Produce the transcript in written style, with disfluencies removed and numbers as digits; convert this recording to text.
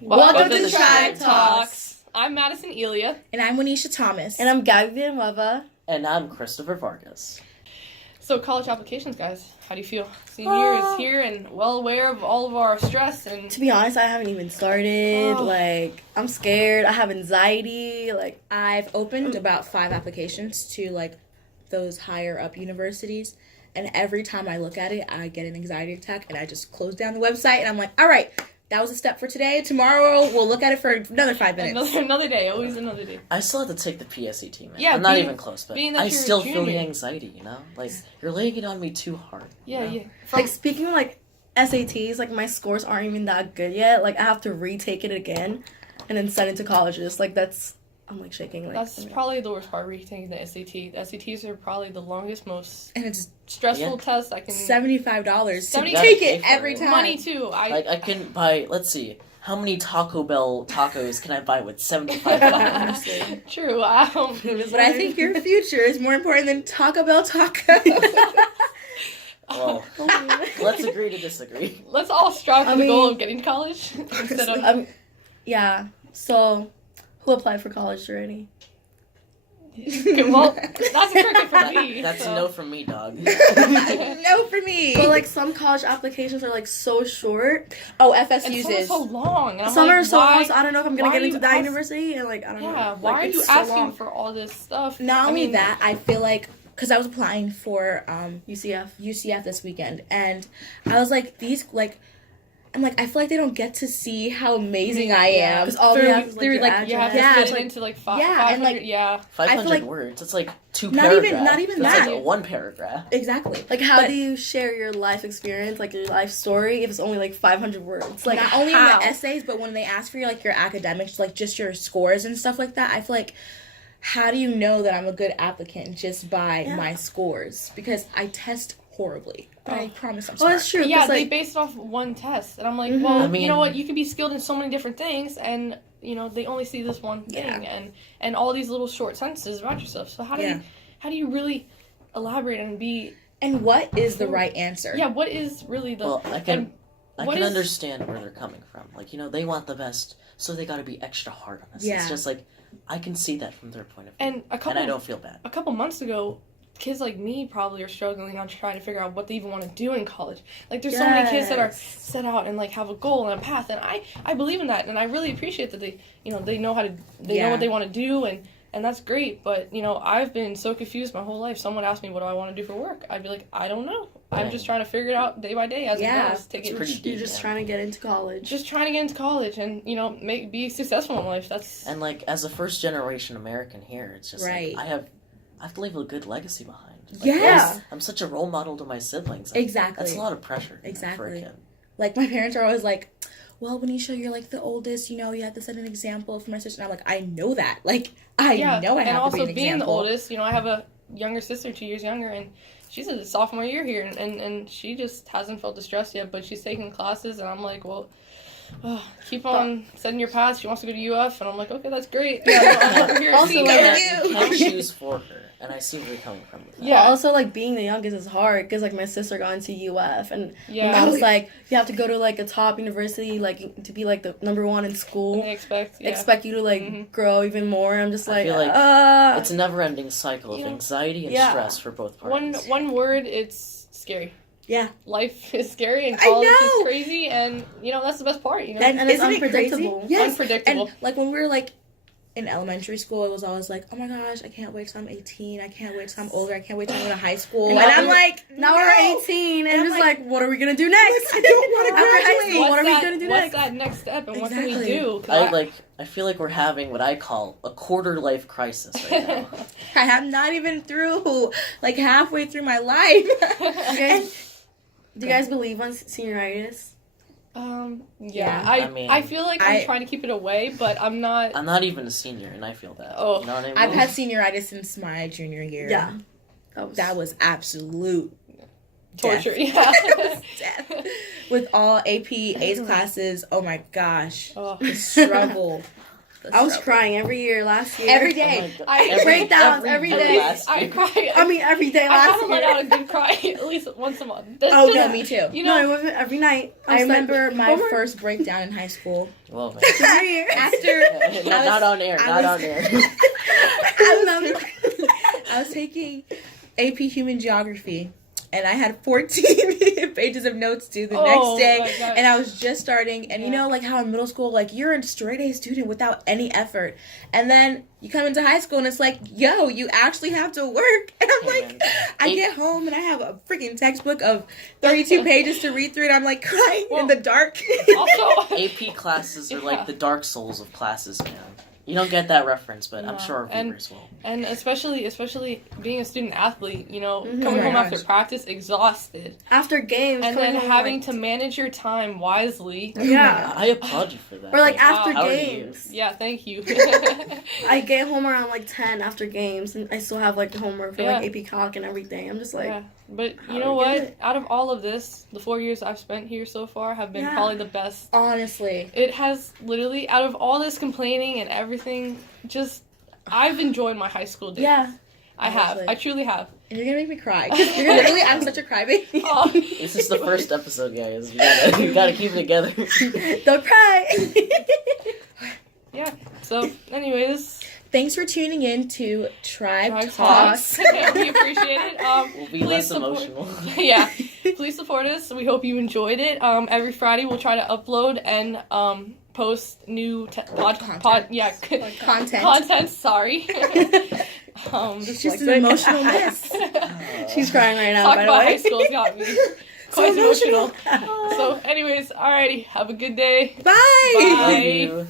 Welcome to Tribe Talks. I'm Madison Elia. And I'm Wanisha Thomas. And I'm Gabby Villanueva. And I'm Christopher Vargas. So, college applications, guys. How do you feel? Senior year is here and well aware of all of our stress and... To be honest, I haven't even started. I'm scared. I have anxiety. I've opened about 5 applications to, those higher up universities. And every time I look at it, I get an anxiety attack. And I just close down the website. And I'm like, all right, that was a step for today. Tomorrow, we'll look at it for another 5 minutes. Another day. Always another day. I still have to take the PSAT, man. Yeah, I'm not even close, but I still feel the junior. anxiety, you know? You're laying it on me too hard. Yeah, you know? yeah. Speaking of, SATs, my scores aren't even that good yet. I have to retake it again and then send it to colleges. I'm, shaking. That's probably the worst part, retaking the SAT. The SATs are probably the longest, most And it's stressful test I can... $75 to You take it every time. Money, too. I can buy, let's see, how many Taco Bell tacos can I buy with $75? True. But I think your future is more important than Taco Bell tacos. Well, let's agree to disagree. Let's all strive for the goal of getting to college instead of... yeah. So, who applied for college already? Okay, well, that's a cricket for me. That's a no from me, dog. No for me. But, some college applications are, so short. Oh, And FSU's some are is. so long. And Some I'm are so why, long, so I don't know if I'm going why to get into you that ask- university. And, I don't know. Yeah, why are you it's so asking long. for all this stuff? Not only that, I feel like, because I was applying for UCF. UCF this weekend, and I was like, I feel like they don't get to see how amazing I am. Because all they have is, You your have to address. fit it into 500, and, yeah. 500 I feel like- words. It's 2 Not even- paragraphs. not even That's that. 1 paragraph. Exactly. How But do you share your life experience, your life story, if it's only 500 words? not only in how? the essays, but when they ask for your academics, just your scores and stuff like that, I feel like, how do you know that I'm a good applicant just by my scores? Because I test horribly, but I promise I'm Oh, smart. that's true. Yeah, 'cause, they based off one test. And I'm like, well, I mean- you know what? You can be skilled in so many different things, and, they only see this one thing. And all these little short sentences about yourself. So how do you really elaborate and be... And what is the right answer? Yeah, what is really the... Well, I can what is- understand where they're coming from. They want the best, so they gotta be extra hard on us. Yeah. It's just I can see that from their point of view. And I don't feel bad. A couple months ago, kids like me probably are struggling on trying to figure out what they even want to do in college. There's so many kids that are set out and have a goal and a path, and I believe in that, and I really appreciate that they know how to know what they want to do, and that's great. But I've been so confused my whole life. Someone asked me what do I want to do for work, I'd be like, I don't know. I'm just trying to figure it out day by day as it goes. Pretty You're just trying to get into college. Just trying to get into college and be successful in life. That's And as a first generation American here, it's just Right. I have to leave a good legacy behind. Yeah. I'm such a role model to my siblings. Exactly. That's a lot of pressure. For a Exactly. kid. My parents are always like, well, Wanisha, you're the oldest, you have to set an example for my sister. And I'm like, I know that. I know I have to be an and also example. being the oldest, I have a younger sister, 2 years younger, and she's a sophomore year here, and she just hasn't felt the stress yet, but she's taking classes, and I'm like, well, keep on setting your path. She wants to go to UF, and I'm like, okay, that's great. I'm over here Also, seeing You her. can't choose for her, and I see where you're coming from with that. Yeah. Also, being the youngest is hard because, my sister got into UF, and Yeah. I was like, you have to go to, a top university, to be, the number one in school. And they expect You to, grow even more. I'm just I feel like uh... it's a never-ending cycle of anxiety and stress for both parties. one word, it's scary. Yeah. Life is scary, and I college know. is crazy, and that's the best part. And it's Isn't it unpredictable. crazy? Yes. Unpredictable. And when we were in elementary school, it was always oh my gosh, I can't wait till I'm 18. I can't wait till I'm older. I can't wait till I'm going to high school. And I'm like, now no. we're 18, and I'm I'm just what are we gonna do next? I don't want to After high graduate. school, what are we gonna do What's next? that next step, and what can we Exactly. do? 'Cause I feel like we're having what I call a quarter-life crisis right now. I am not even through, halfway through my life. Do you guys believe on senioritis? Yeah. I mean, I feel like I'm trying to keep it away, but I'm not. I'm not even a senior, and I feel that. Oh. You know what I mean? I've had senioritis since my junior year. Yeah. That was absolute Torture, death. yeah. Death. With all AP, ACE classes, oh my gosh. Oh. The struggle. I was crying every year last year. Every Oh my day. God. I- breakdowns every year day. last I year. cry. I mean, every day I last haven't let year. out a good cry at least once a month. That's Oh, just, yeah. No, me too. You No, know, it wasn't every night. I was like, remember my homework first breakdown in high school. Love it. every year. After Not on air. I Not was- on air. I was taking AP Human Geography, and I had 14 pages of notes due the Oh, next day, my God. and I was just starting. And you Yeah. know, like how in middle school, like you're a straight A student without any effort, and then you come into high school and it's like, yo, you actually have to work. And I'm Hey, like, man. I get home and I have a freaking textbook of 32 pages to read through, and I'm like crying in the dark. also, AP classes are Yeah. like the Dark Souls of classes, man. You don't get that reference, but I'm No. sure our And- viewers will. and especially being a student athlete, you know, Mhm. coming Oh my home after gosh. practice exhausted, After games, and coming then home, having like, to manage your time wisely. Yeah. I applaud you for that. Or like Wow. after How are you? games. Yeah, thank you. I get home around like 10 after games, and I still have like homework for like Yeah. AP Calc and everything. I'm just like, Yeah, but How you know do you get what? it? Out of all of this, the 4 years I've spent here so far have been Yeah. probably the best. Honestly. It has literally, out of all this complaining and everything, just I've enjoyed my high school days. yeah. I have. Honestly. I truly have. And you're gonna make me cry. 'Cause you're literally, I'm such a crybaby. Oh. This is the first episode, guys. We gotta keep it together. Don't cry. Yeah. So, anyways, Thanks for tuning in to Tribe, Tribe Talks. Talks. Yeah, we appreciate it. We'll be Please less support- emotional. Yeah. Please support us. We hope you enjoyed it. Every Friday we'll try to upload and post new Content. Content. content. Sorry. It's just an emotional mess. She's crying right now, Talk by the about way. high school's got me quite emotional. So, anyways, alrighty. Have a good day. Bye. Bye. Love you.